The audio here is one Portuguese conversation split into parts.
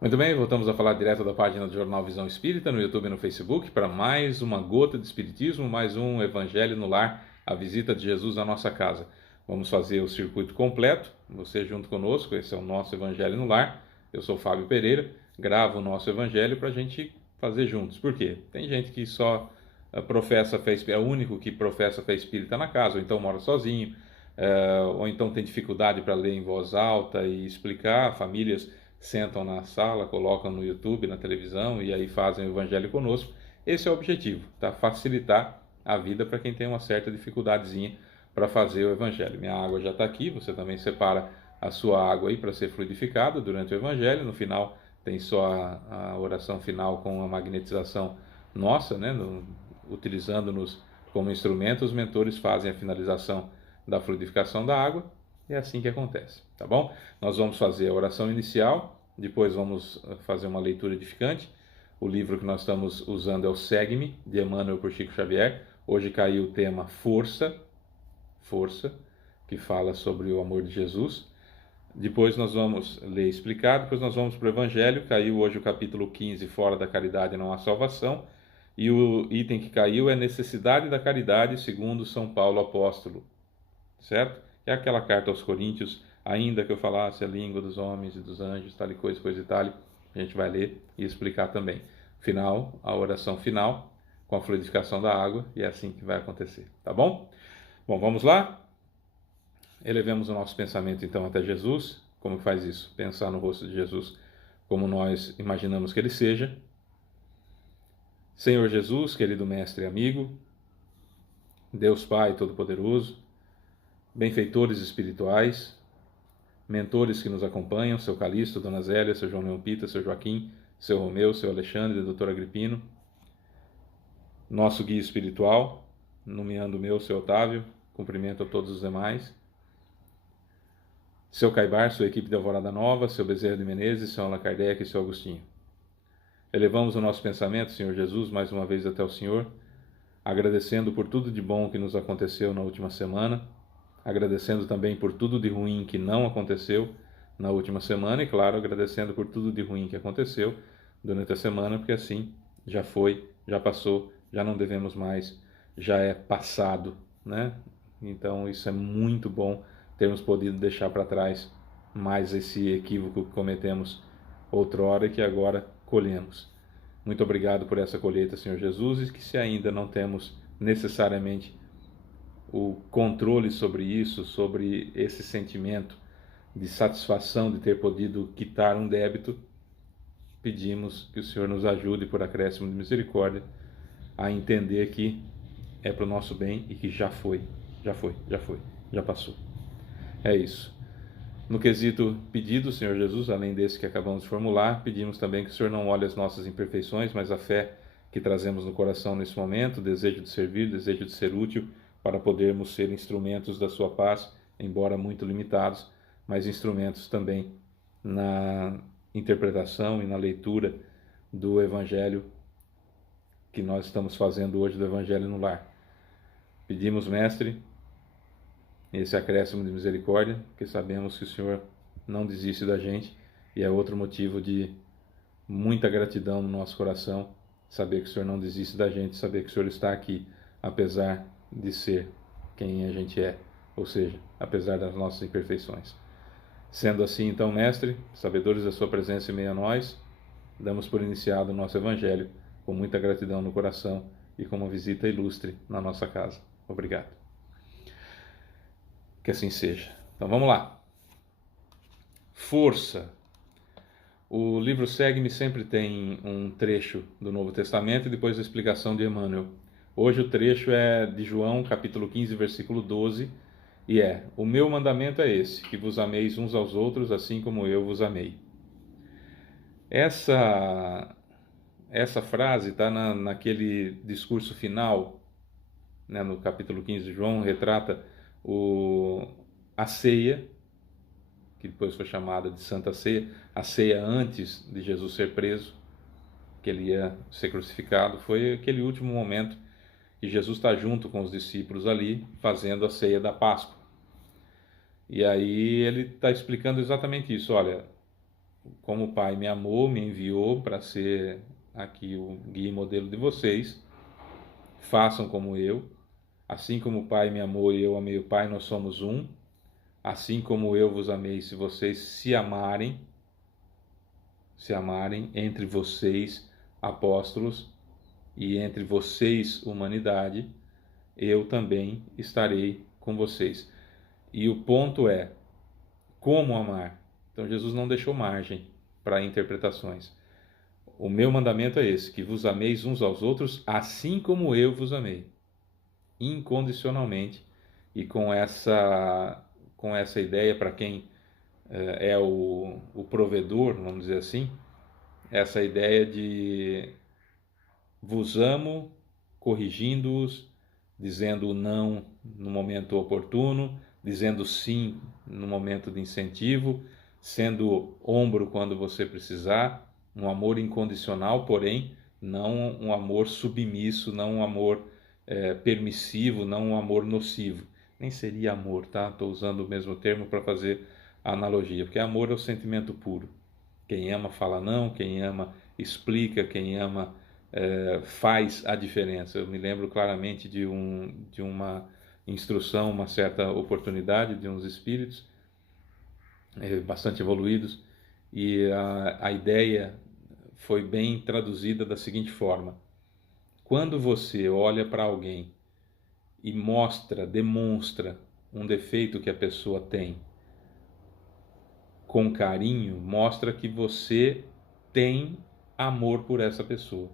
Muito bem, voltamos a falar direto da página do Jornal Visão Espírita no YouTube e no Facebook para mais uma gota de Espiritismo, mais um Evangelho no Lar, a visita de Jesus à nossa casa. Vamos fazer o circuito completo, você junto conosco, esse é o nosso Evangelho no Lar. Eu sou Fábio Pereira, gravo o nosso Evangelho para a gente fazer juntos. Por quê? Tem gente que só professa fé espírita, é o único que professa fé espírita na casa, ou então mora sozinho, ou então tem dificuldade para ler em voz alta e explicar. Famílias sentam na sala, colocam no YouTube, na televisão e aí fazem o Evangelho conosco. Esse é o objetivo, tá? Facilitar a vida para quem tem uma certa dificuldadezinha para fazer o Evangelho. Minha água já está aqui, você também separa a sua água aí para ser fluidificada durante o Evangelho. No final tem só a oração final com a magnetização nossa, né? Utilizando-nos como instrumento, os mentores fazem a finalização da fluidificação da água. É assim que acontece, tá bom? Nós vamos fazer a oração inicial, depois vamos fazer uma leitura edificante. O livro que nós estamos usando é o Segue-me, de Emmanuel por Chico Xavier. Hoje caiu o tema Força, que fala sobre o amor de Jesus. Depois nós vamos ler explicado, depois nós vamos para o Evangelho. Caiu hoje o capítulo 15, Fora da Caridade não há salvação. E o item que caiu é Necessidade da Caridade, segundo São Paulo Apóstolo, certo? É aquela carta aos Coríntios, ainda que eu falasse a língua dos homens e dos anjos, tal e coisa e tal, a gente vai ler e explicar também. Final, a oração final, com a fluidificação da água, e é assim que vai acontecer, tá bom? Bom, vamos lá? Elevemos o nosso pensamento então até Jesus. Como faz isso? Pensar no rosto de Jesus como nós imaginamos que ele seja. Senhor Jesus, querido mestre e amigo, Deus Pai Todo-Poderoso, benfeitores espirituais, mentores que nos acompanham, seu Calixto, Dona Zélia, seu João Leão Pita, seu Joaquim, seu Romeu, seu Alexandre, doutor Agripino, nosso guia espiritual, nomeando o meu, seu Otávio, cumprimento a todos os demais, seu Caibar, sua equipe de Alvorada Nova, seu Bezerra de Menezes, seu Allan Kardec e seu Agostinho. Elevamos o nosso pensamento, Senhor Jesus, mais uma vez até o Senhor, agradecendo por tudo de bom que nos aconteceu na última semana, agradecendo também por tudo de ruim que não aconteceu na última semana e, claro, agradecendo por tudo de ruim que aconteceu durante a semana, porque assim já foi, já passou, já não devemos mais, já é passado, né? Então isso é muito bom, termos podido deixar para trás mais esse equívoco que cometemos outrora e que agora colhemos. Muito obrigado por essa colheita, Senhor Jesus, e que se ainda não temos necessariamente o controle sobre isso, sobre esse sentimento de satisfação de ter podido quitar um débito, pedimos que o Senhor nos ajude, por acréscimo de misericórdia, a entender que é para o nosso bem e que já foi, já passou. É isso. No quesito pedido, Senhor Jesus, além desse que acabamos de formular, pedimos também que o Senhor não olhe as nossas imperfeições, mas a fé que trazemos no coração nesse momento, desejo de servir, desejo de ser útil, para podermos ser instrumentos da sua paz, embora muito limitados, mas instrumentos também na interpretação e na leitura do Evangelho que nós estamos fazendo hoje, do Evangelho no Lar. Pedimos, Mestre, esse acréscimo de misericórdia, porque sabemos que o Senhor não desiste da gente e é outro motivo de muita gratidão no nosso coração, saber que o Senhor não desiste da gente, saber que o Senhor está aqui, apesar de ser quem a gente é, ou seja, apesar das nossas imperfeições. Sendo assim, então, Mestre, sabedores da sua presença em meio a nós, damos por iniciado o nosso Evangelho com muita gratidão no coração e com uma visita ilustre na nossa casa. Obrigado. Que assim seja. Então vamos lá. Força. O livro Segue-me sempre tem um trecho do Novo Testamento e depois a explicação de Emmanuel. Hoje o trecho é de João, capítulo 15, versículo 12, e é: o meu mandamento é esse, que vos ameis uns aos outros, assim como eu vos amei. Essa frase está naquele discurso final, né, no capítulo 15 de João, retrata a ceia, que depois foi chamada de Santa Ceia, a ceia antes de Jesus ser preso, que ele ia ser crucificado. Foi aquele último momento que Jesus está junto com os discípulos ali, fazendo a ceia da Páscoa. E aí ele está explicando exatamente isso. Olha, como o Pai me amou, me enviou para ser aqui o guia e modelo de vocês, façam como eu. Assim como o Pai me amou e eu amei o Pai, nós somos um. Assim como eu vos amei, se vocês se amarem entre vocês, apóstolos, e entre vocês, humanidade, eu também estarei com vocês. E o ponto é, como amar? Então Jesus não deixou margem para interpretações. O meu mandamento é esse, que vos ameis uns aos outros, assim como eu vos amei, incondicionalmente, e com essa ideia, para quem é o provedor, vamos dizer assim, essa ideia de vos amo, corrigindo-os, dizendo não no momento oportuno, dizendo sim no momento de incentivo, sendo ombro quando você precisar, um amor incondicional, porém, não um amor submisso, não um amor permissivo, não um amor nocivo. Nem seria amor, tá? Estou usando o mesmo termo para fazer a analogia, porque amor é o sentimento puro. Quem ama fala não, quem ama explica, quem ama faz a diferença. Eu me lembro claramente de uma instrução, uma certa oportunidade de uns espíritos bastante evoluídos, e a ideia foi bem traduzida da seguinte forma: quando você olha para alguém e demonstra um defeito que a pessoa tem com carinho, mostra que você tem amor por essa pessoa,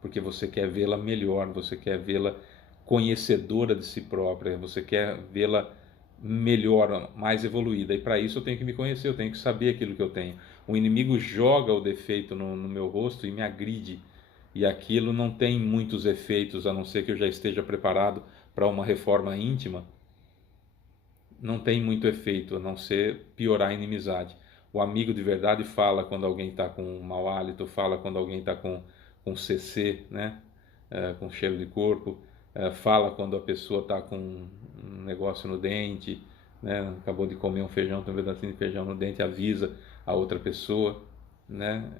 porque você quer vê-la melhor, você quer vê-la conhecedora de si própria, você quer vê-la melhor, mais evoluída. E para isso eu tenho que me conhecer, eu tenho que saber aquilo que eu tenho. O inimigo joga o defeito no meu rosto e me agride, e aquilo não tem muitos efeitos, a não ser que eu já esteja preparado para uma reforma íntima. Não tem muito efeito, a não ser piorar a inimizade. O amigo de verdade fala quando alguém está com mau hálito, fala quando alguém está com CC, né? Com cheiro de corpo, fala quando a pessoa está com um negócio no dente, né? Acabou de comer um feijão, tem um pedacinho de feijão no dente, avisa a outra pessoa, né?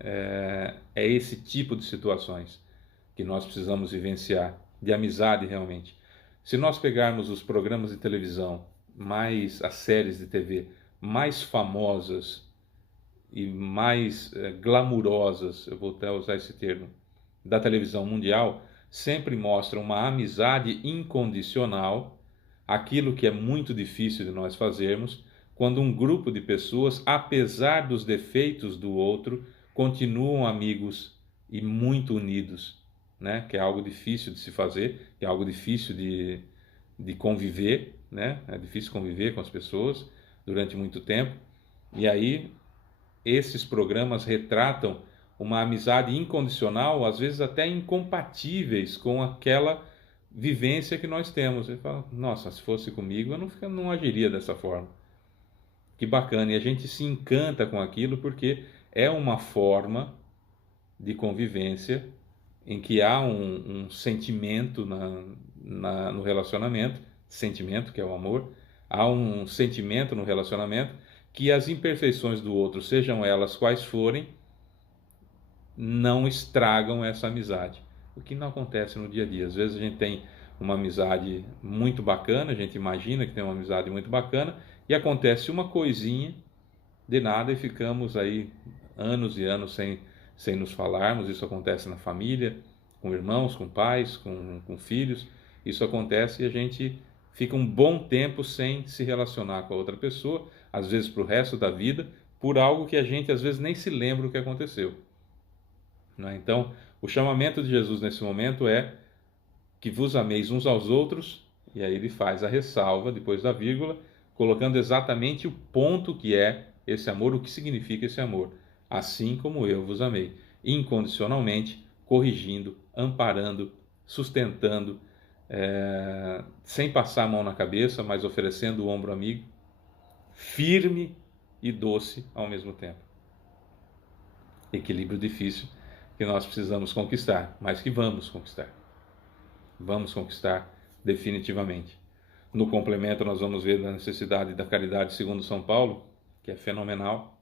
É esse tipo de situações que nós precisamos vivenciar, de amizade realmente. Se nós pegarmos os programas de televisão, mais as séries de TV mais famosas e mais glamourosas, eu vou até usar esse termo, da televisão mundial, sempre mostram uma amizade incondicional, aquilo que é muito difícil de nós fazermos, quando um grupo de pessoas, apesar dos defeitos do outro, continuam amigos e muito unidos, né? Que é algo difícil de se fazer, que é algo difícil de conviver, né? É difícil conviver com as pessoas durante muito tempo. E aí esses programas retratam uma amizade incondicional, às vezes até incompatíveis com aquela vivência que nós temos. Você fala, nossa, se fosse comigo eu não agiria dessa forma. Que bacana, e a gente se encanta com aquilo porque é uma forma de convivência em que há um sentimento no relacionamento, sentimento que é o amor, há um sentimento no relacionamento que as imperfeições do outro, sejam elas quais forem, não estragam essa amizade. O que não acontece no dia a dia. Às vezes a gente tem uma amizade muito bacana, a gente imagina que tem uma amizade muito bacana, e acontece uma coisinha de nada e ficamos aí anos e anos sem nos falarmos. Isso acontece na família, com irmãos, com pais, com filhos. Isso acontece e a gente fica um bom tempo sem se relacionar com a outra pessoa, às vezes para o resto da vida, por algo que a gente às vezes nem se lembra o que aconteceu. Né? Então, o chamamento de Jesus nesse momento é que vos ameis uns aos outros, e aí ele faz a ressalva depois da vírgula, colocando exatamente o ponto que é esse amor, o que significa esse amor. Assim como eu vos amei, incondicionalmente, corrigindo, amparando, sustentando, sem passar a mão na cabeça, mas oferecendo o ombro amigo, firme e doce ao mesmo tempo. Equilíbrio difícil que nós precisamos conquistar, mas que vamos conquistar. Vamos conquistar definitivamente. No complemento, nós vamos ver a necessidade da caridade segundo São Paulo, que é fenomenal.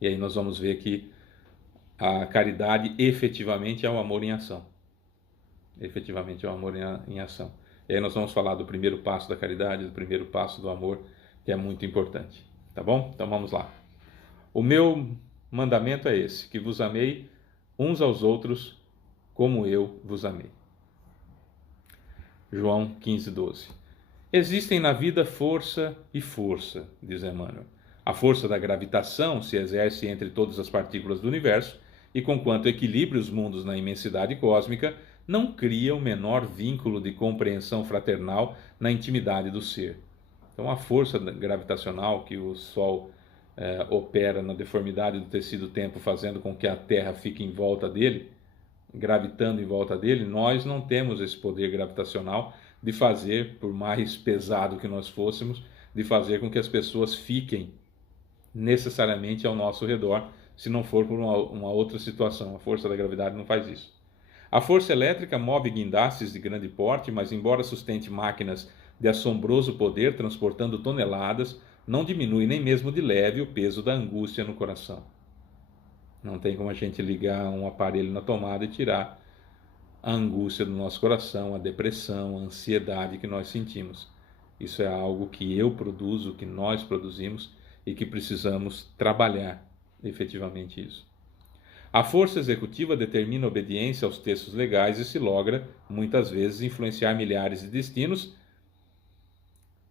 E aí nós vamos ver que a caridade efetivamente é o amor em ação. Efetivamente é o amor em ação. E aí nós vamos falar do primeiro passo da caridade, do primeiro passo do amor, que é muito importante. Tá bom? Então vamos lá. O meu mandamento é esse, que vos amei uns aos outros como eu vos amei. João 15:12. Existem na vida força e força, diz Emmanuel. A força da gravitação se exerce entre todas as partículas do universo e, conquanto equilibre os mundos na imensidade cósmica, não cria o menor vínculo de compreensão fraternal na intimidade do ser. Então, a força gravitacional que o Sol opera na deformidade do tecido-tempo, fazendo com que a Terra fique em volta dele, gravitando em volta dele, nós não temos esse poder gravitacional de fazer, por mais pesado que nós fôssemos, de fazer com que as pessoas fiquem necessariamente ao nosso redor, se não for por uma outra situação. A força da gravidade não faz isso. A força elétrica move guindastes de grande porte, mas embora sustente máquinas de assombroso poder, transportando toneladas, não diminui nem mesmo de leve o peso da angústia no coração. Não tem como a gente ligar um aparelho na tomada e tirar a angústia do nosso coração, a depressão, a ansiedade que nós sentimos. Isso é algo que eu produzo, que nós produzimos e que precisamos trabalhar efetivamente isso. A força executiva determina a obediência aos textos legais e se logra, muitas vezes, influenciar milhares de destinos.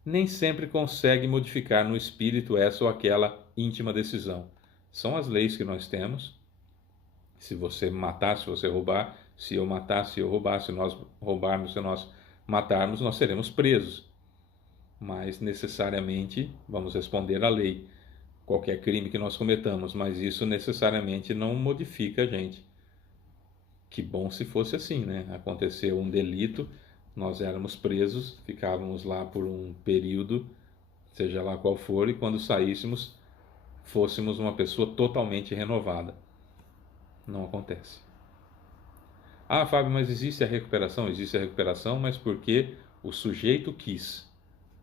Nem sempre consegue modificar no espírito essa ou aquela íntima decisão. São as leis que nós temos. Se você matar, se você roubar, se eu matar, se eu roubar, se nós roubarmos, se nós matarmos, nós seremos presos. Mas necessariamente vamos responder à lei. Qualquer crime que nós cometamos, mas isso necessariamente não modifica a gente. Que bom se fosse assim, né? Aconteceu um delito, nós éramos presos, ficávamos lá por um período, seja lá qual for, e quando saíssemos, fôssemos uma pessoa totalmente renovada. Não acontece. Ah, Fábio, mas existe a recuperação? Existe a recuperação, mas porque o sujeito quis.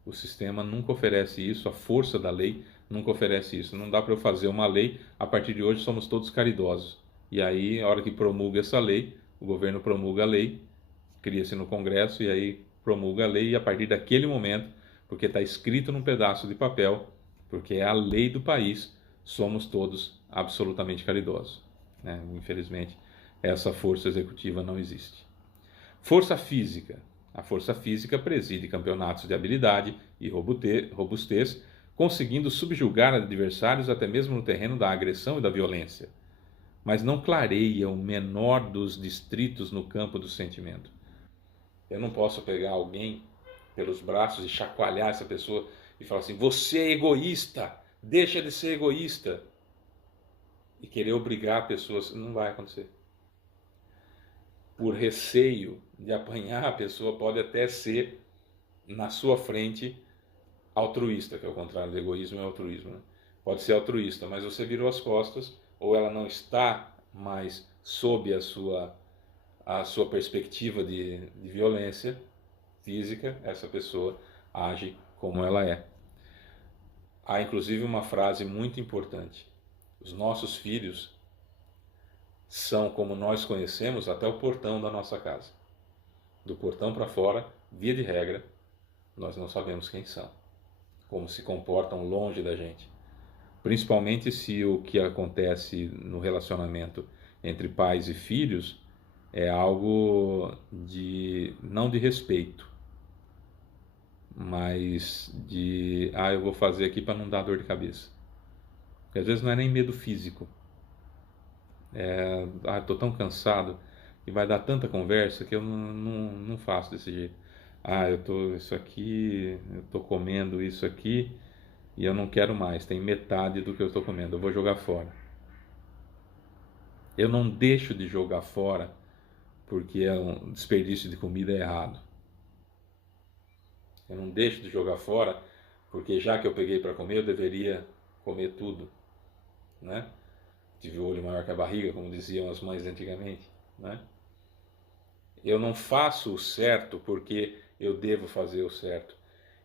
O sistema nunca oferece isso, a força da lei nunca oferece isso. Não dá para eu fazer uma lei, a partir de hoje somos todos caridosos. E aí, a hora que promulga essa lei, o governo promulga a lei, cria-se no Congresso e aí promulga a lei, e a partir daquele momento, porque está escrito num pedaço de papel, porque é a lei do país, somos todos absolutamente caridosos. Infelizmente, essa força executiva não existe. Força física. A força física preside campeonatos de habilidade e robustez, conseguindo subjugar adversários até mesmo no terreno da agressão e da violência. Mas não clareia o menor dos distritos no campo do sentimento. Eu não posso pegar alguém pelos braços e chacoalhar essa pessoa e falar assim: você é egoísta, deixa de ser egoísta. E querer obrigar pessoas, não vai acontecer. Por receio de apanhar, a pessoa pode até ser, na sua frente, altruísta, que é o contrário do egoísmo, é altruísmo. Né? Pode ser altruísta, mas você virou as costas, ou ela não está mais sob a sua perspectiva de violência física, essa pessoa age como ela é. Há inclusive uma frase muito importante: os nossos filhos são como nós conhecemos até o portão da nossa casa. Do portão para fora, via de regra, nós não sabemos quem são, como se comportam longe da gente. Principalmente se o que acontece no relacionamento entre pais e filhos é algo não de respeito, mas de eu vou fazer aqui para não dar dor de cabeça. Porque às vezes não é nem medo físico. Estou tão cansado e vai dar tanta conversa que eu não faço desse jeito. Eu tô comendo isso aqui e eu não quero mais, tem metade do que eu estou comendo, eu vou jogar fora. Eu não deixo de jogar fora porque é um desperdício de comida errado. Eu não deixo de jogar fora porque já que eu peguei para comer, eu deveria comer tudo, né? Tive o olho maior que a barriga, como diziam as mães antigamente, né? Eu não faço o certo porque eu devo fazer o certo.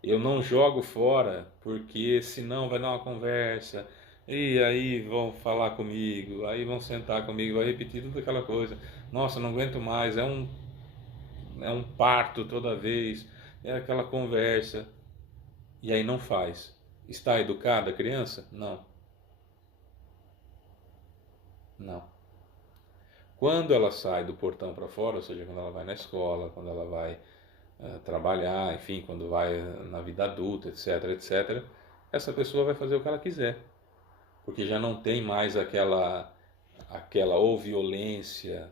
Eu não jogo fora porque senão vai dar uma conversa E aí vão falar comigo, aí vão sentar comigo, vai repetir tudo aquela coisa. Nossa, não aguento mais, é um parto toda vez, é aquela conversa. E aí não faz. Está educada a criança? Não, não. Quando ela sai do portão para fora, ou seja, quando ela vai na escola, quando ela vai trabalhar, enfim, quando vai na vida adulta, etc, etc, essa pessoa vai fazer o que ela quiser, porque já não tem mais aquela ou violência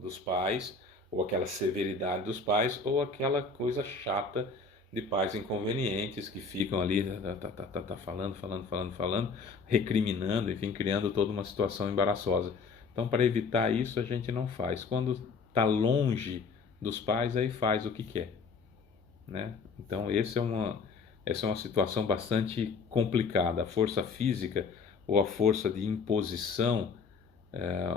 dos pais, ou aquela severidade dos pais, ou aquela coisa chata de pais inconvenientes que ficam ali falando, falando, falando, falando, recriminando, enfim, criando toda uma situação embaraçosa. Então, para evitar isso, a gente não faz. Quando está longe dos pais, aí faz o que quer, né? Então, essa é uma situação bastante complicada. A força física ou a força de imposição,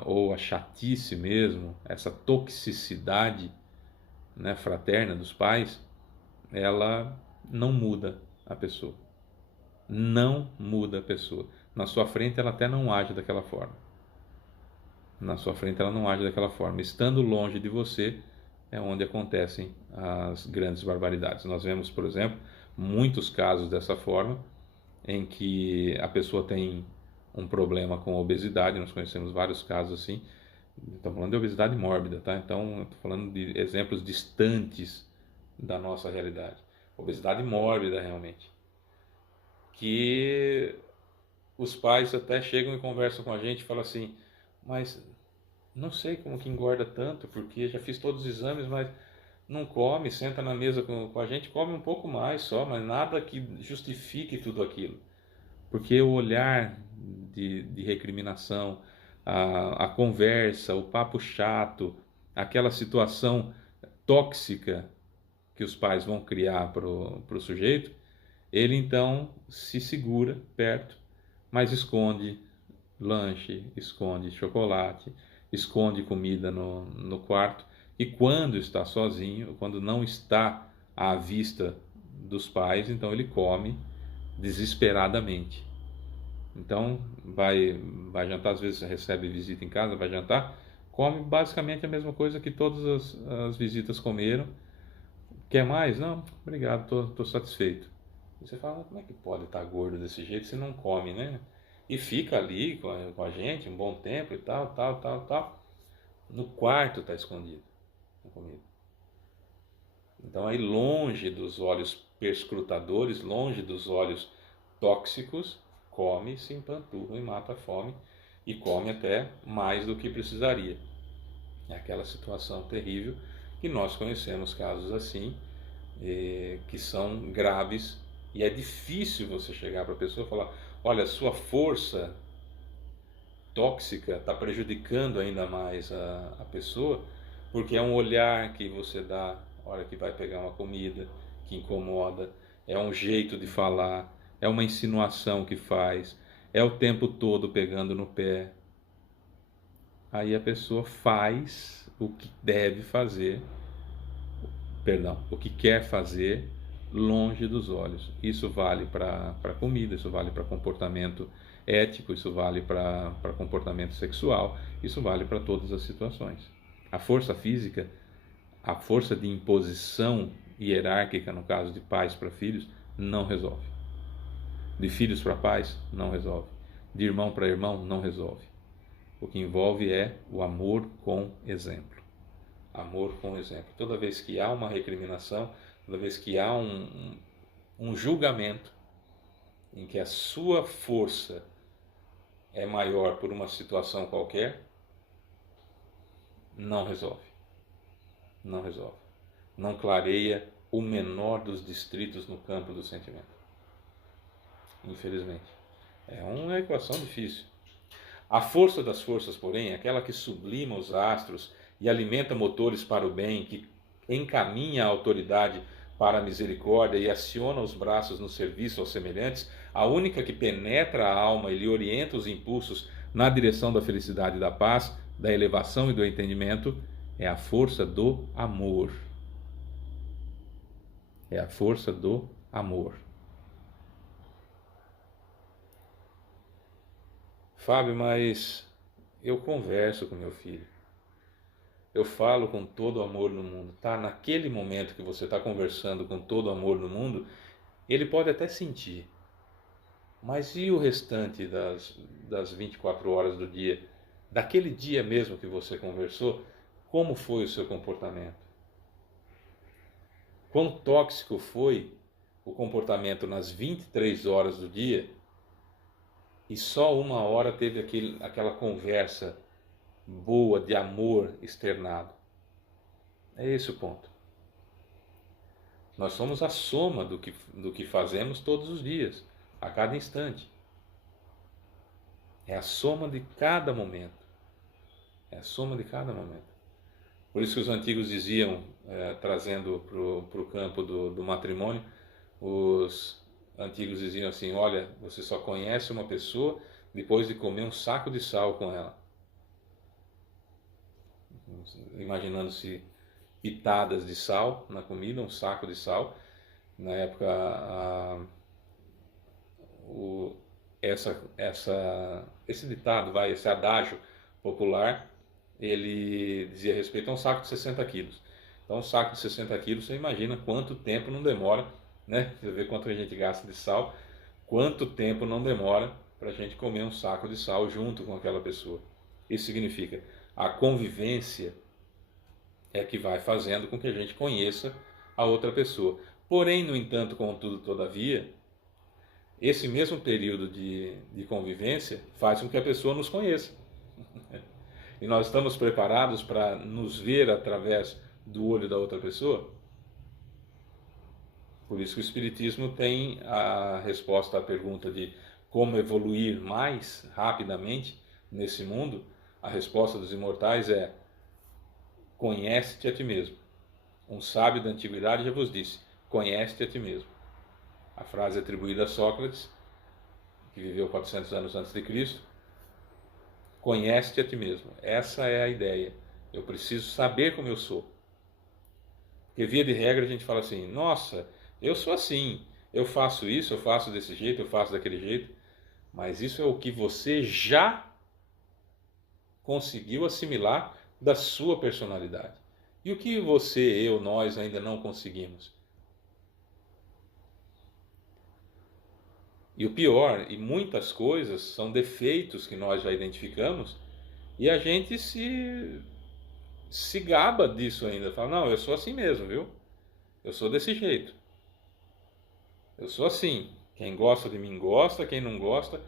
ou a chatice mesmo, essa toxicidade, né, fraterna dos pais, ela não muda a pessoa. Não muda a pessoa. Na sua frente ela até não age daquela forma. Na sua frente ela não age daquela forma. Estando longe de você é onde acontecem as grandes barbaridades. Nós vemos, por exemplo, muitos casos dessa forma, em que a pessoa tem um problema com obesidade. Nós conhecemos vários casos assim. Estamos falando de obesidade mórbida, tá? Então, estou falando de exemplos distantes da nossa realidade. Obesidade mórbida, realmente. Que os pais até chegam e conversam com a gente e falam assim, mas não sei como que engorda tanto, porque já fiz todos os exames, mas não come, senta na mesa com a gente, come um pouco mais só, mas nada que justifique tudo aquilo. Porque o olhar de recriminação, a conversa, o papo chato, aquela situação tóxica que os pais vão criar para o sujeito, ele então se segura perto, mas esconde lanche, esconde chocolate, esconde comida no quarto, e quando está sozinho, quando não está à vista dos pais, então ele come desesperadamente. Então vai jantar, às vezes recebe visita em casa, vai jantar, come basicamente a mesma coisa que todas as visitas comeram. Quer mais? Não, obrigado, tô satisfeito. E você fala, como é que pode estar gordo desse jeito se não come, né? E fica ali com a gente um bom tempo e tal, tal, tal, tal. No quarto está escondido a comida. Então aí longe dos olhos perscrutadores, longe dos olhos tóxicos, come, se empanturra e mata a fome e come até mais do que precisaria. É aquela situação terrível que nós conhecemos casos assim, que são graves, e é difícil você chegar para a pessoa e falar, olha, sua força tóxica está prejudicando ainda mais a pessoa, porque é um olhar que você dá na hora que vai pegar uma comida, que incomoda, é um jeito de falar, é uma insinuação que faz, é o tempo todo pegando no pé. Aí a pessoa faz o que deve fazer, perdão, o que quer fazer longe dos olhos. Isso vale para comida, isso vale para comportamento ético, isso vale para comportamento sexual, isso vale para todas as situações. A força física, a força de imposição hierárquica, no caso de pais para filhos, não resolve. De filhos para pais, não resolve. De irmão para irmão, não resolve. O que envolve é o amor com exemplo. Amor com exemplo. Toda vez que há uma recriminação, toda vez que há um julgamento em que a sua força é maior por uma situação qualquer, não resolve. Não resolve. Não clareia o menor dos distritos no campo do sentimento. Infelizmente. É uma equação difícil. A força das forças, porém, é aquela que sublima os astros e alimenta motores para o bem, que encaminha a autoridade para a misericórdia e aciona os braços no serviço aos semelhantes, a única que penetra a alma e lhe orienta os impulsos na direção da felicidade e da paz, da elevação e do entendimento, é a força do amor. É a força do amor. Fábio, mas eu converso com meu filho. Eu falo com todo o amor no mundo. Tá? Naquele momento que você está conversando com todo o amor no mundo, ele pode até sentir. Mas e o restante das 24 horas do dia? Daquele dia mesmo que você conversou, como foi o seu comportamento? Quão tóxico foi o comportamento nas 23 horas do dia e só 1 hora teve aquela conversa boa de amor externado? É esse o ponto. Nós somos a soma do que fazemos todos os dias, a cada instante. É a soma de cada momento. É a soma de cada momento. Por isso que os antigos diziam, trazendo para o campo do matrimônio, os antigos diziam assim: olha, você só conhece uma pessoa depois de comer um saco de sal com ela. Imaginando-se pitadas de sal na comida, um saco de sal. Na época, esse ditado, esse adágio popular, ele dizia respeito a um saco de 60 quilos. Então, um saco de 60 quilos, você imagina quanto tempo não demora, né? Você vê quanto a gente gasta de sal, quanto tempo não demora para a gente comer um saco de sal junto com aquela pessoa. Isso significa a convivência é que vai fazendo com que a gente conheça a outra pessoa. Porém, no entanto, contudo, todavia, esse mesmo período de convivência faz com que a pessoa nos conheça. E nós estamos preparados para nos ver através do olho da outra pessoa? Por isso que o Espiritismo tem a resposta à pergunta de como evoluir mais rapidamente nesse mundo. A resposta dos imortais é: conhece-te a ti mesmo. Um sábio da antiguidade já vos disse: conhece-te a ti mesmo. A frase atribuída a Sócrates, que viveu 400 anos antes de Cristo. Conhece-te a ti mesmo. Essa é a ideia. Eu preciso saber como eu sou. Porque via de regra a gente fala assim: nossa, eu sou assim, eu faço isso, eu faço desse jeito, eu faço daquele jeito. Mas isso é o que você já conseguiu assimilar da sua personalidade. E o que você, eu, nós ainda não conseguimos? E o pior, e muitas coisas são defeitos que nós já identificamos e a gente se gaba disso ainda. Fala: não, eu sou assim mesmo, viu? Eu sou desse jeito. Eu sou assim. Quem gosta de mim gosta, quem não gosta...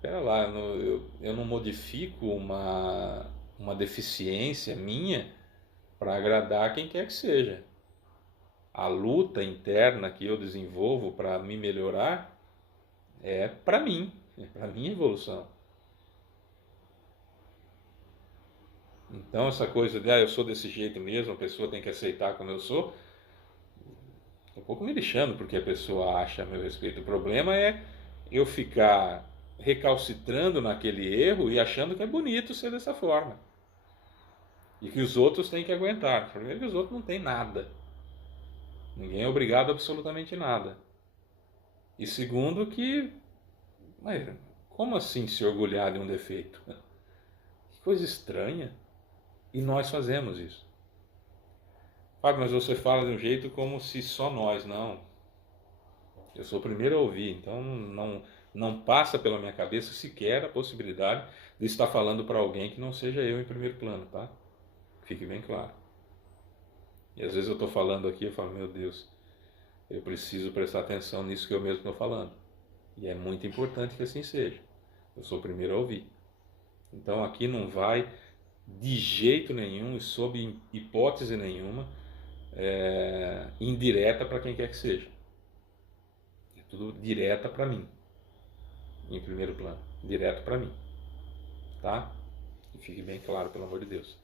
Pera lá, eu não modifico uma deficiência minha para agradar quem quer que seja. A luta interna que eu desenvolvo para me melhorar é para mim, é para minha evolução. Então essa coisa de eu sou desse jeito mesmo, a pessoa tem que aceitar como eu sou, é um pouco me lixando porque a pessoa acha a meu respeito. O problema é eu ficar recalcitrando naquele erro e achando que é bonito ser dessa forma. E que os outros têm que aguentar. Primeiro que os outros não têm nada. Ninguém é obrigado a absolutamente nada. E segundo que... Mas como assim se orgulhar de um defeito? Que coisa estranha. E nós fazemos isso. Fábio, mas você fala de um jeito como se só nós. Não. Eu sou o primeiro a ouvir, então não passa pela minha cabeça sequer a possibilidade de estar falando para alguém que não seja eu em primeiro plano, tá? Fique bem claro. E às vezes eu estou falando aqui, eu falo: meu Deus, eu preciso prestar atenção nisso que eu mesmo estou falando. E é muito importante que assim seja. Eu sou o primeiro a ouvir. Então aqui não vai de jeito nenhum e sob hipótese nenhuma indireta para quem quer que seja. É tudo direta para mim. Em primeiro plano. Direto para mim. Tá? E fique bem claro, pelo amor de Deus.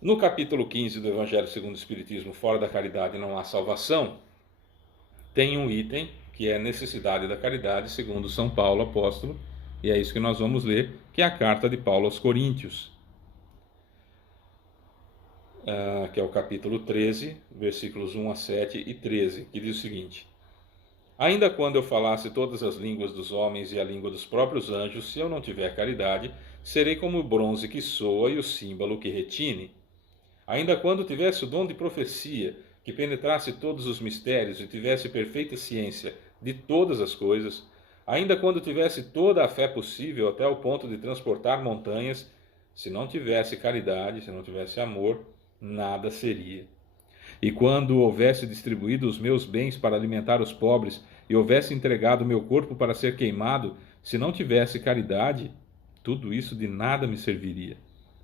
No capítulo 15 do Evangelho segundo o Espiritismo, fora da caridade não há salvação, tem um item que é a necessidade da caridade, segundo São Paulo apóstolo, e é isso que nós vamos ler, que é a carta de Paulo aos Coríntios, que é o capítulo 13, versículos 1 a 7 e 13, que diz o seguinte: Ainda quando eu falasse todas as línguas dos homens e a língua dos próprios anjos, se eu não tiver caridade, serei como o bronze que soa e o símbolo que retine. Ainda quando tivesse o dom de profecia, que penetrasse todos os mistérios e tivesse perfeita ciência de todas as coisas, ainda quando tivesse toda a fé possível até o ponto de transportar montanhas, se não tivesse caridade, se não tivesse amor, nada seria. E quando houvesse distribuído os meus bens para alimentar os pobres e houvesse entregado meu corpo para ser queimado, se não tivesse caridade, tudo isso de nada me serviria.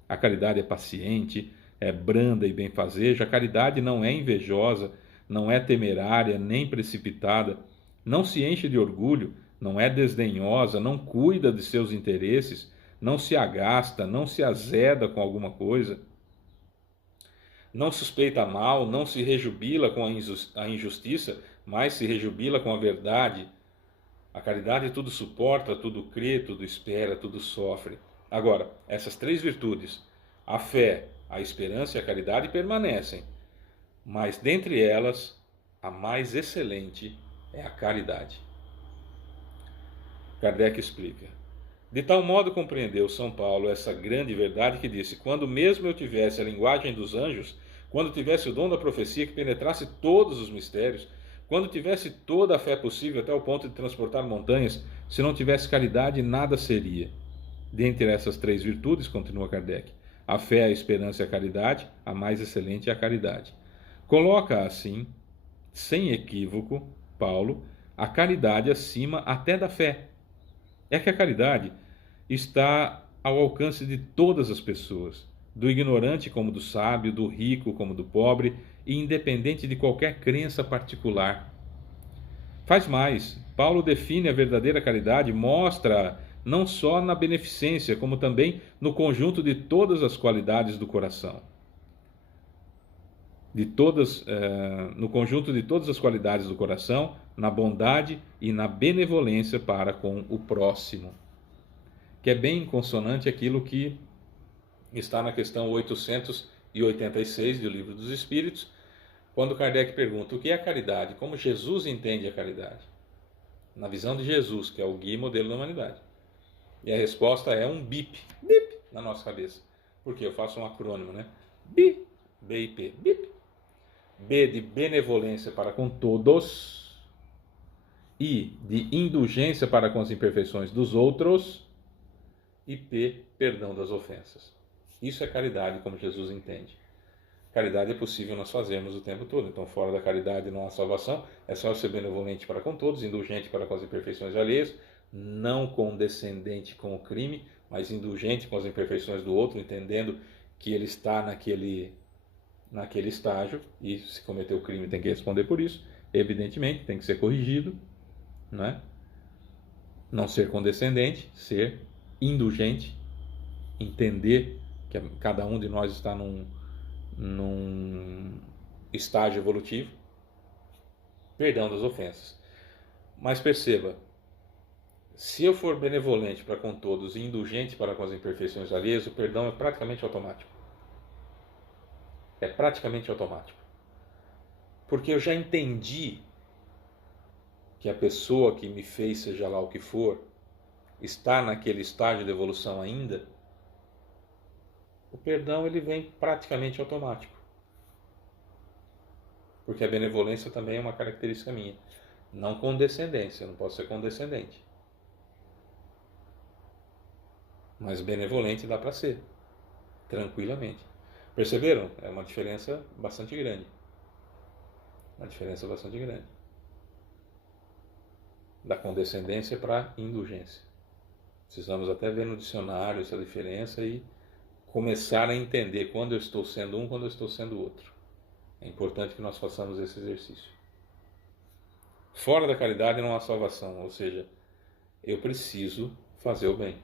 A caridade é paciente, é branda e benfazeja. A caridade não é invejosa, não é temerária, nem precipitada, não se enche de orgulho, não é desdenhosa, não cuida de seus interesses, não se agasta, não se azeda com alguma coisa, não suspeita mal, não se rejubila com a injustiça, mas se rejubila com a verdade. A caridade tudo suporta, tudo crê, tudo espera, tudo sofre. Agora, essas três virtudes, a fé, a esperança e a caridade, permanecem, mas dentre elas, a mais excelente é a caridade. Kardec explica. De tal modo compreendeu São Paulo essa grande verdade que disse: quando mesmo eu tivesse a linguagem dos anjos, quando tivesse o dom da profecia que penetrasse todos os mistérios, quando tivesse toda a fé possível até o ponto de transportar montanhas, se não tivesse caridade, nada seria. Dentre essas três virtudes, continua Kardec, a fé, a esperança e a caridade, a mais excelente é a caridade. Coloca assim, sem equívoco, Paulo, a caridade acima até da fé. É que a caridade está ao alcance de todas as pessoas, do ignorante como do sábio, do rico como do pobre, e independente de qualquer crença particular. Faz mais, Paulo define a verdadeira caridade, mostra não só na beneficência, como também no conjunto de todas as qualidades do coração. No conjunto de todas as qualidades do coração, na bondade e na benevolência para com o próximo. Que é bem consonante aquilo que está na questão 886 do Livro dos Espíritos, quando Kardec pergunta o que é a caridade, como Jesus entende a caridade, na visão de Jesus, que é o guia e modelo da humanidade. E a resposta é um bip na nossa cabeça. Porque eu faço um acrônimo, né? BIP, BIP, BIP. B de benevolência para com todos, I de indulgência para com as imperfeições dos outros, e P, perdão das ofensas. Isso é caridade como Jesus entende. Caridade é possível nós fazermos o tempo todo. Então, fora da caridade não há salvação. É só ser benevolente para com todos, indulgente para com as imperfeições alheias, não condescendente com o crime, mas indulgente com as imperfeições do outro, entendendo que ele está naquele estágio, e se cometeu o crime tem que responder por isso, evidentemente, tem que ser corrigido, não é? Não ser condescendente, ser indulgente, entender que cada um de nós está num estágio evolutivo, perdão das ofensas. Mas perceba, se eu for benevolente para com todos e indulgente para com as imperfeições alheias, o perdão é praticamente automático. É praticamente automático. Porque eu já entendi que a pessoa que me fez, seja lá o que for, está naquele estágio de evolução ainda. O perdão ele vem praticamente automático. Porque a benevolência também é uma característica minha. Não condescendência, eu não posso ser condescendente. Mas benevolente dá para ser, tranquilamente. Perceberam? É uma diferença bastante grande. Uma diferença bastante grande. Da condescendência para a indulgência. Precisamos até ver no dicionário essa diferença e começar a entender quando eu estou sendo um, quando eu estou sendo outro. É importante que nós façamos esse exercício. Fora da caridade não há salvação, ou seja, eu preciso fazer o bem.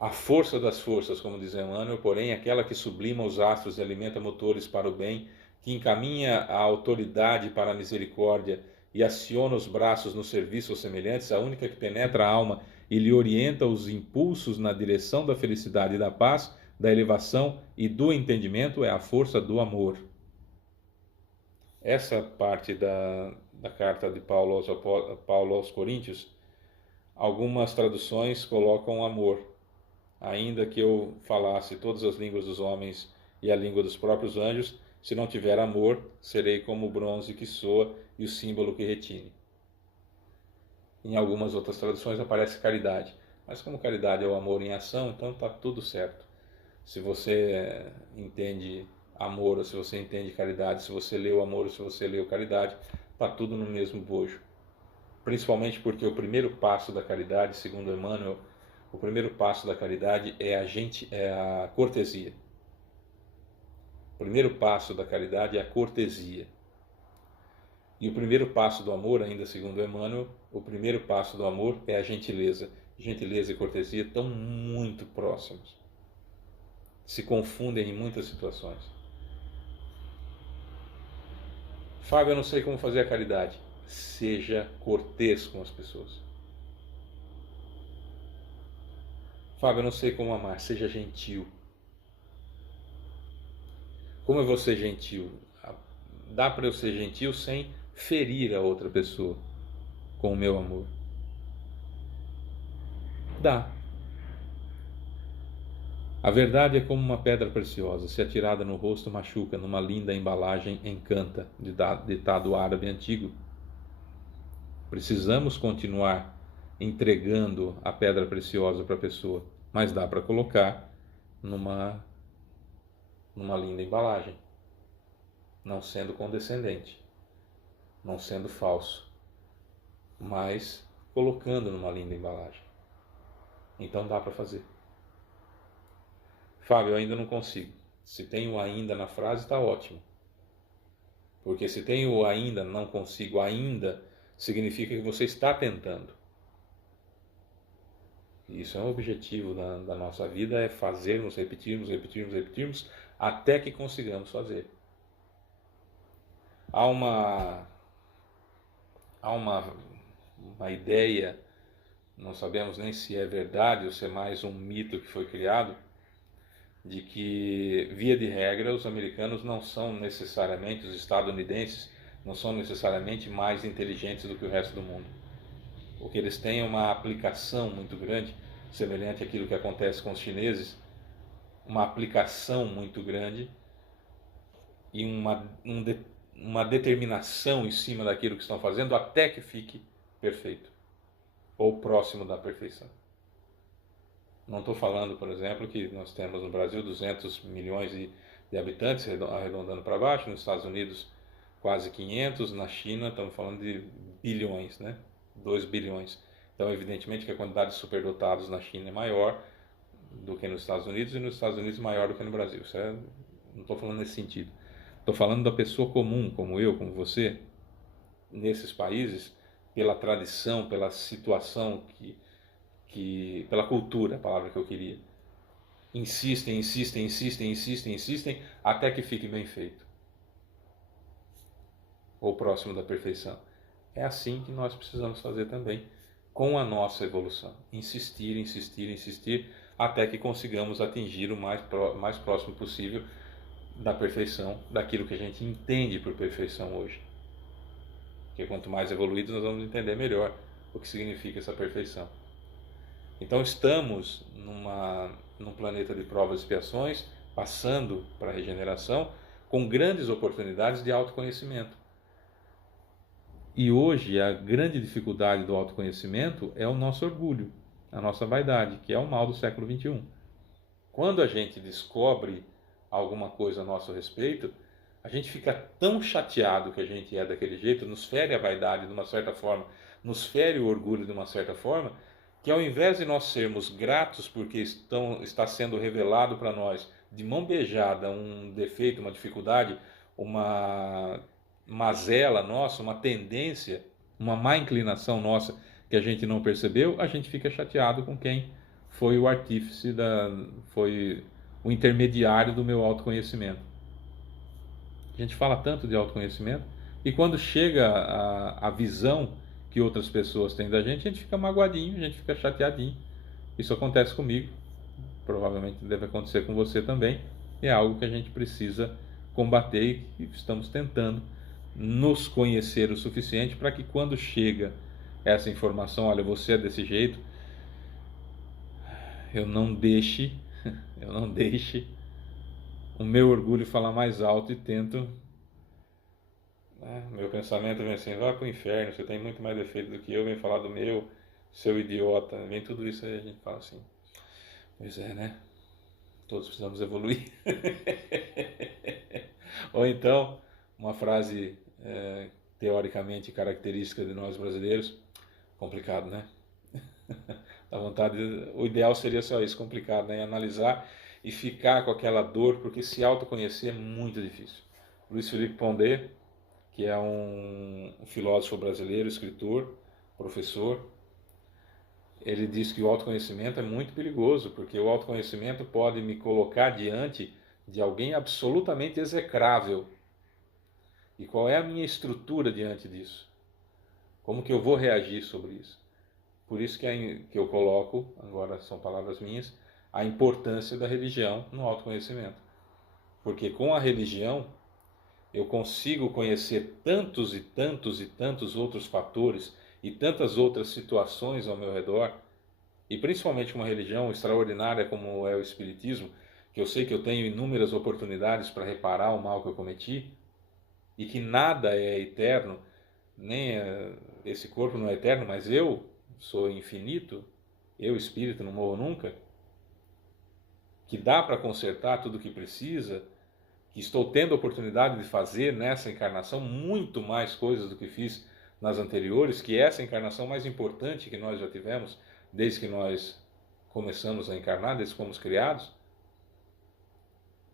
A força das forças, como diz Emmanuel, porém, aquela que sublima os astros e alimenta motores para o bem, que encaminha a autoridade para a misericórdia e aciona os braços no serviço aos semelhantes, a única que penetra a alma e lhe orienta os impulsos na direção da felicidade e da paz, da elevação e do entendimento, é a força do amor. Essa parte da carta de Paulo aos Coríntios, algumas traduções colocam amor. Ainda que eu falasse todas as línguas dos homens e a língua dos próprios anjos, se não tiver amor, serei como o bronze que soa e o símbolo que retine. Em algumas outras traduções aparece caridade. Mas como caridade é o amor em ação, então está tudo certo. Se você entende amor ou se você entende caridade, se você leu amor ou se você leu caridade, está tudo no mesmo bojo. Principalmente porque o primeiro passo da caridade, segundo Emmanuel, o primeiro passo da caridade é a cortesia. O primeiro passo da caridade é a cortesia. E o primeiro passo do amor, ainda segundo Emmanuel, o primeiro passo do amor é a gentileza. Gentileza e cortesia estão muito próximos. Se confundem em muitas situações. Fábio, eu não sei como fazer a caridade. Seja cortês com as pessoas. Fábio, eu não sei como amar. Seja gentil. Como eu vou ser gentil? Dá para eu ser gentil sem ferir a outra pessoa com o meu amor? Dá. A verdade é como uma pedra preciosa, se atirada no rosto machuca, numa linda embalagem encanta, ditado árabe antigo. Precisamos continuar entregando a pedra preciosa para a pessoa, mas dá para colocar numa linda embalagem, não sendo condescendente, não sendo falso, mas colocando numa linda embalagem. Então dá para fazer. Fábio, eu ainda não consigo. Se tem o ainda na frase, está ótimo. Porque se tem o ainda, não consigo ainda, significa que você está tentando. E isso é um objetivo da nossa vida, é fazermos, repetirmos, até que consigamos fazer. Há uma ideia, não sabemos nem se é verdade ou se é mais um mito que foi criado, de que, via de regra, os americanos não são necessariamente, os estadunidenses, não são necessariamente mais inteligentes do que o resto do mundo. O que eles têm é uma aplicação muito grande, semelhante àquilo que acontece com os chineses, uma aplicação muito grande e uma determinação em cima daquilo que estão fazendo até que fique perfeito, ou próximo da perfeição. Não estou falando, por exemplo, que nós temos no Brasil 200 milhões de habitantes, arredondando para baixo, nos Estados Unidos quase 500, na China estamos falando de bilhões, né? 2 bilhões. Então, evidentemente que a quantidade de superdotados na China é maior do que nos Estados Unidos e nos Estados Unidos maior do que no Brasil. Não estou falando nesse sentido. Estou falando da pessoa comum, como eu, como você, nesses países, pela tradição, pela situação pela cultura, a palavra que eu queria. Insistem, até que fique bem feito. Ou próximo da perfeição. É assim que nós precisamos fazer também com a nossa evolução. Insistir, até que consigamos atingir o mais próximo possível da perfeição, daquilo que a gente entende por perfeição hoje. Porque quanto mais evoluídos, nós vamos entender melhor o que significa essa perfeição. Então estamos num planeta de provas e expiações, passando para a regeneração, com grandes oportunidades de autoconhecimento. E hoje a grande dificuldade do autoconhecimento é o nosso orgulho, a nossa vaidade, que é o mal do século XXI. Quando a gente descobre alguma coisa a nosso respeito, a gente fica tão chateado que a gente é daquele jeito, nos fere a vaidade de uma certa forma, nos fere o orgulho de uma certa forma, que ao invés de nós sermos gratos porque está sendo revelado para nós de mão beijada um defeito, uma dificuldade, uma mazela nossa, uma tendência, uma má inclinação nossa que a gente não percebeu, a gente fica chateado com quem foi o artífice, foi o intermediário do meu autoconhecimento. A gente fala tanto de autoconhecimento e quando chega a visão que outras pessoas têm da gente, a gente fica magoadinho, a gente fica chateadinho. Isso acontece comigo, provavelmente deve acontecer com você também. É algo que a gente precisa combater e estamos tentando nos conhecer o suficiente para que quando chega essa informação, olha, você é desse jeito, eu não deixe, eu não deixe o meu orgulho falar mais alto e tento, né, meu pensamento vem assim, vai pro inferno, você tem muito mais defeito do que eu, vem falar do meu, seu idiota, vem tudo isso aí, a gente fala assim, pois é, né? Todos precisamos evoluir. Ou então, uma frase teoricamente característica de nós brasileiros, complicado, né? Dá vontade, o ideal seria só isso, complicado, né? Analisar e ficar com aquela dor, porque se autoconhecer é muito difícil. Luiz Felipe Pondé, que é um filósofo brasileiro, escritor, professor, ele diz que o autoconhecimento é muito perigoso, porque o autoconhecimento pode me colocar diante de alguém absolutamente execrável. E qual é a minha estrutura diante disso? Como que eu vou reagir sobre isso? Por isso que eu coloco, agora são palavras minhas, a importância da religião no autoconhecimento. Porque com a religião eu consigo conhecer tantos e tantos e tantos outros fatores e tantas outras situações ao meu redor, e principalmente uma religião extraordinária como é o Espiritismo, que eu sei que eu tenho inúmeras oportunidades para reparar o mal que eu cometi, e que nada é eterno, nem esse corpo não é eterno, mas eu sou infinito, eu espírito não morro nunca, que dá para consertar tudo o que precisa, que estou tendo a oportunidade de fazer nessa encarnação muito mais coisas do que fiz nas anteriores, que essa encarnação mais importante que nós já tivemos desde que nós começamos a encarnar, desde que fomos criados,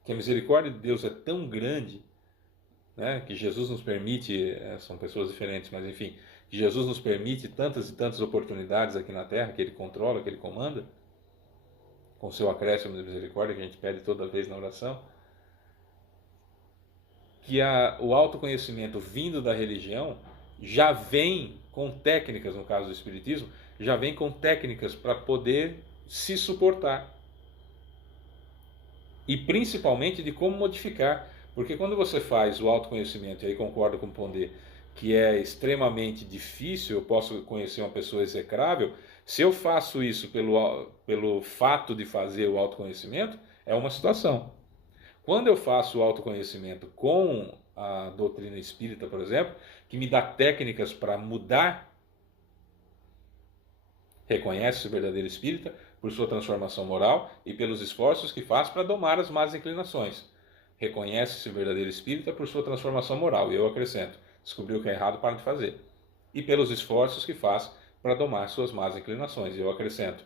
que a misericórdia de Deus é tão grande, né, que Jesus nos permite, são pessoas diferentes, mas enfim, que Jesus nos permite tantas e tantas oportunidades aqui na Terra, que Ele controla, que Ele comanda, com seu acréscimo de misericórdia, que a gente pede toda vez na oração, que o autoconhecimento vindo da religião já vem com técnicas, no caso do Espiritismo, já vem com técnicas para poder se suportar. E principalmente de como modificar. Porque quando você faz o autoconhecimento, e aí concordo com o Pondé, que é extremamente difícil, eu posso conhecer uma pessoa execrável, se eu faço isso pelo fato de fazer o autoconhecimento, é uma situação. Quando eu faço o autoconhecimento com a doutrina espírita, por exemplo, que me dá técnicas para mudar, reconhece o verdadeiro espírita por sua transformação moral e pelos esforços que faz para domar as más inclinações. Reconhece-se o verdadeiro espírita por sua transformação moral, e eu acrescento, descobriu que é errado, para de fazer. E pelos esforços que faz para domar suas más inclinações, e eu acrescento,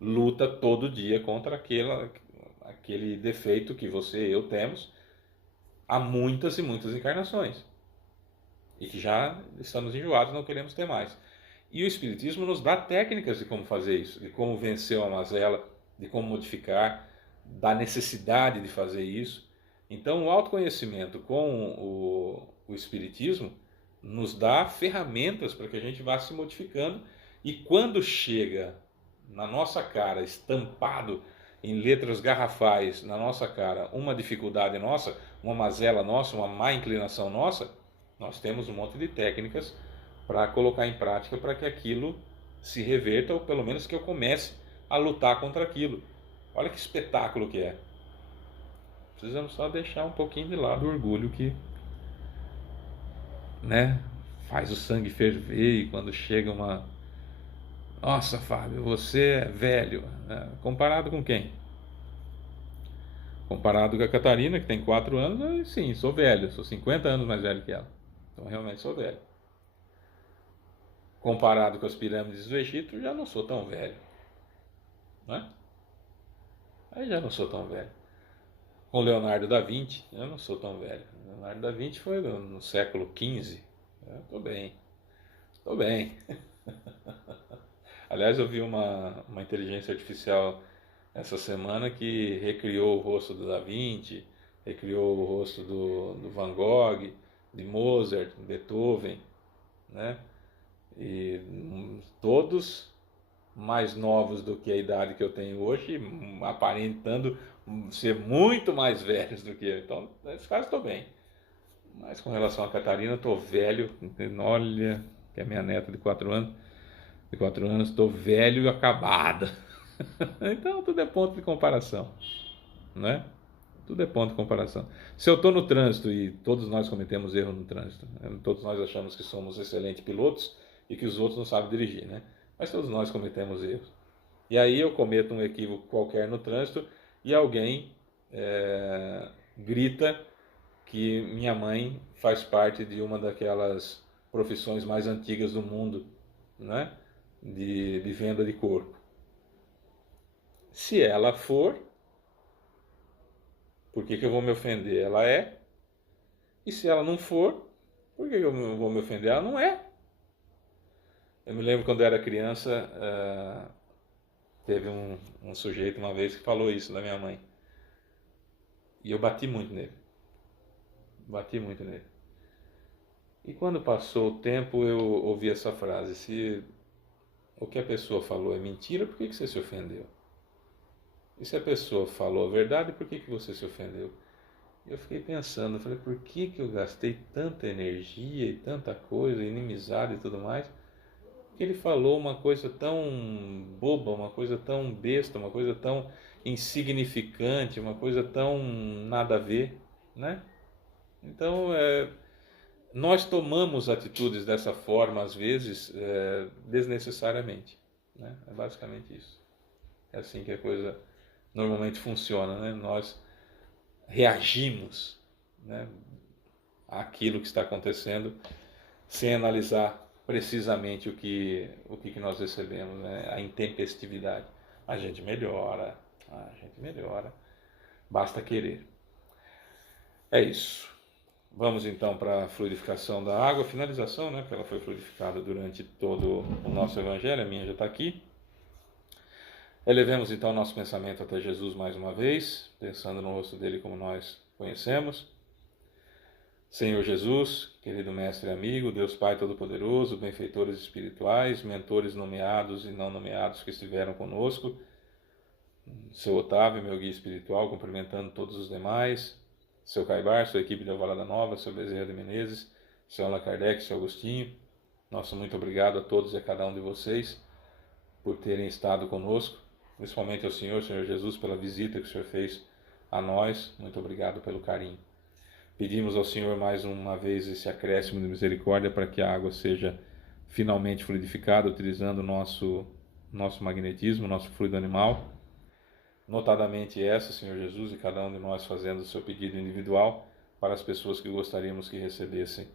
luta todo dia contra aquele defeito que você e eu temos há muitas e muitas encarnações. E que já estamos enjoados e não queremos ter mais. E o Espiritismo nos dá técnicas de como fazer isso, de como vencer uma mazela, de como modificar, da necessidade de fazer isso. Então, o autoconhecimento com o Espiritismo nos dá ferramentas para que a gente vá se modificando, e quando chega na nossa cara, estampado em letras garrafais na nossa cara, uma dificuldade nossa, uma mazela nossa, uma má inclinação nossa, nós temos um monte de técnicas para colocar em prática para que aquilo se reverta, ou pelo menos que eu comece a lutar contra aquilo. Olha que espetáculo que é. Precisamos só deixar um pouquinho de lado o orgulho que, né, faz o sangue ferver, e quando chega uma... Nossa, Fábio, você é velho. Comparado com quem? Comparado com a Catarina, que tem 4 anos, sim, sou velho, sou 50 anos mais velho que ela. Então realmente sou velho. Comparado com as pirâmides do Egito, já não sou tão velho. Né? Aí já não sou tão velho. Com Leonardo da Vinci, eu não sou tão velho. Leonardo da Vinci foi no século XV. Estou bem. Estou bem. Aliás, eu vi uma inteligência artificial essa semana que recriou o rosto do Da Vinci, recriou o rosto do Van Gogh, de Mozart, Beethoven, né? E todos mais novos do que a idade que eu tenho hoje, aparentando ser muito mais velhos do que eu. Então, nesse caso, estou bem. Mas com relação a Catarina, eu estou velho, olha, que é minha neta de 4 anos, estou velho e acabada. Então tudo é ponto de comparação, né? Tudo é ponto de comparação. Se eu estou no trânsito, e todos nós cometemos erro no trânsito, né? Todos nós achamos que somos excelentes pilotos e que os outros não sabem dirigir, né? Mas todos nós cometemos erros. E aí eu cometo um equívoco qualquer no trânsito e alguém grita que minha mãe faz parte de uma daquelas profissões mais antigas do mundo, né? De venda de corpo. Se ela for, por que eu vou me ofender? Ela é. E se ela não for, por que eu vou me ofender? Ela não é. Eu me lembro quando eu era criança, teve um sujeito uma vez que falou isso da minha mãe. E eu bati muito nele. Bati muito nele. E quando passou o tempo, eu ouvi essa frase: se o que a pessoa falou é mentira, por que você se ofendeu? E se a pessoa falou a verdade, por que você se ofendeu? Eu fiquei pensando, falei, por que eu gastei tanta energia e tanta coisa, inimizade e tudo mais? Porque ele falou uma coisa tão boba, uma coisa tão besta, uma coisa tão insignificante, uma coisa tão nada a ver, né? Então, nós tomamos atitudes dessa forma, às vezes, desnecessariamente, né? É basicamente isso. É assim que a coisa normalmente funciona, né? Nós reagimos, né, àquilo que está acontecendo sem analisar precisamente o que nós recebemos, né? A intempestividade. A gente melhora, basta querer. É isso. Vamos então para a fluidificação da água, finalização, né? Porque ela foi fluidificada durante todo o nosso evangelho, a minha já está aqui. Elevemos então nosso pensamento até Jesus mais uma vez, pensando no rosto dele como nós conhecemos. Senhor Jesus, querido mestre e amigo, Deus Pai Todo-Poderoso, benfeitores espirituais, mentores nomeados e não nomeados que estiveram conosco, seu Otávio, meu guia espiritual, cumprimentando todos os demais, seu Caibar, sua equipe de Alvorada Nova, seu Bezerra de Menezes, seu Allan Kardec, seu Agostinho, nosso muito obrigado a todos e a cada um de vocês por terem estado conosco, principalmente ao Senhor Jesus, pela visita que o Senhor fez a nós, muito obrigado pelo carinho. Pedimos ao Senhor mais uma vez esse acréscimo de misericórdia para que a água seja finalmente fluidificada, utilizando o nosso magnetismo, nosso fluido animal. Notadamente essa, Senhor Jesus, e cada um de nós fazendo o seu pedido individual para as pessoas que gostaríamos que recebessem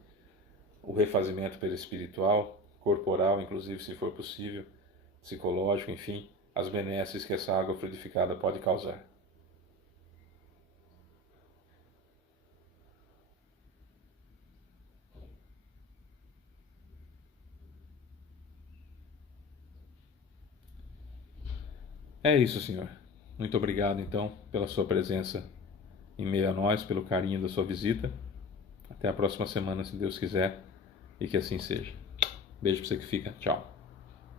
o refazimento perispiritual, corporal, inclusive se for possível, psicológico, enfim, as benesses que essa água fluidificada pode causar. É isso, Senhor. Muito obrigado, então, pela sua presença em meio a nós, pelo carinho da sua visita. Até a próxima semana, se Deus quiser, e que assim seja. Beijo para você que fica. Tchau.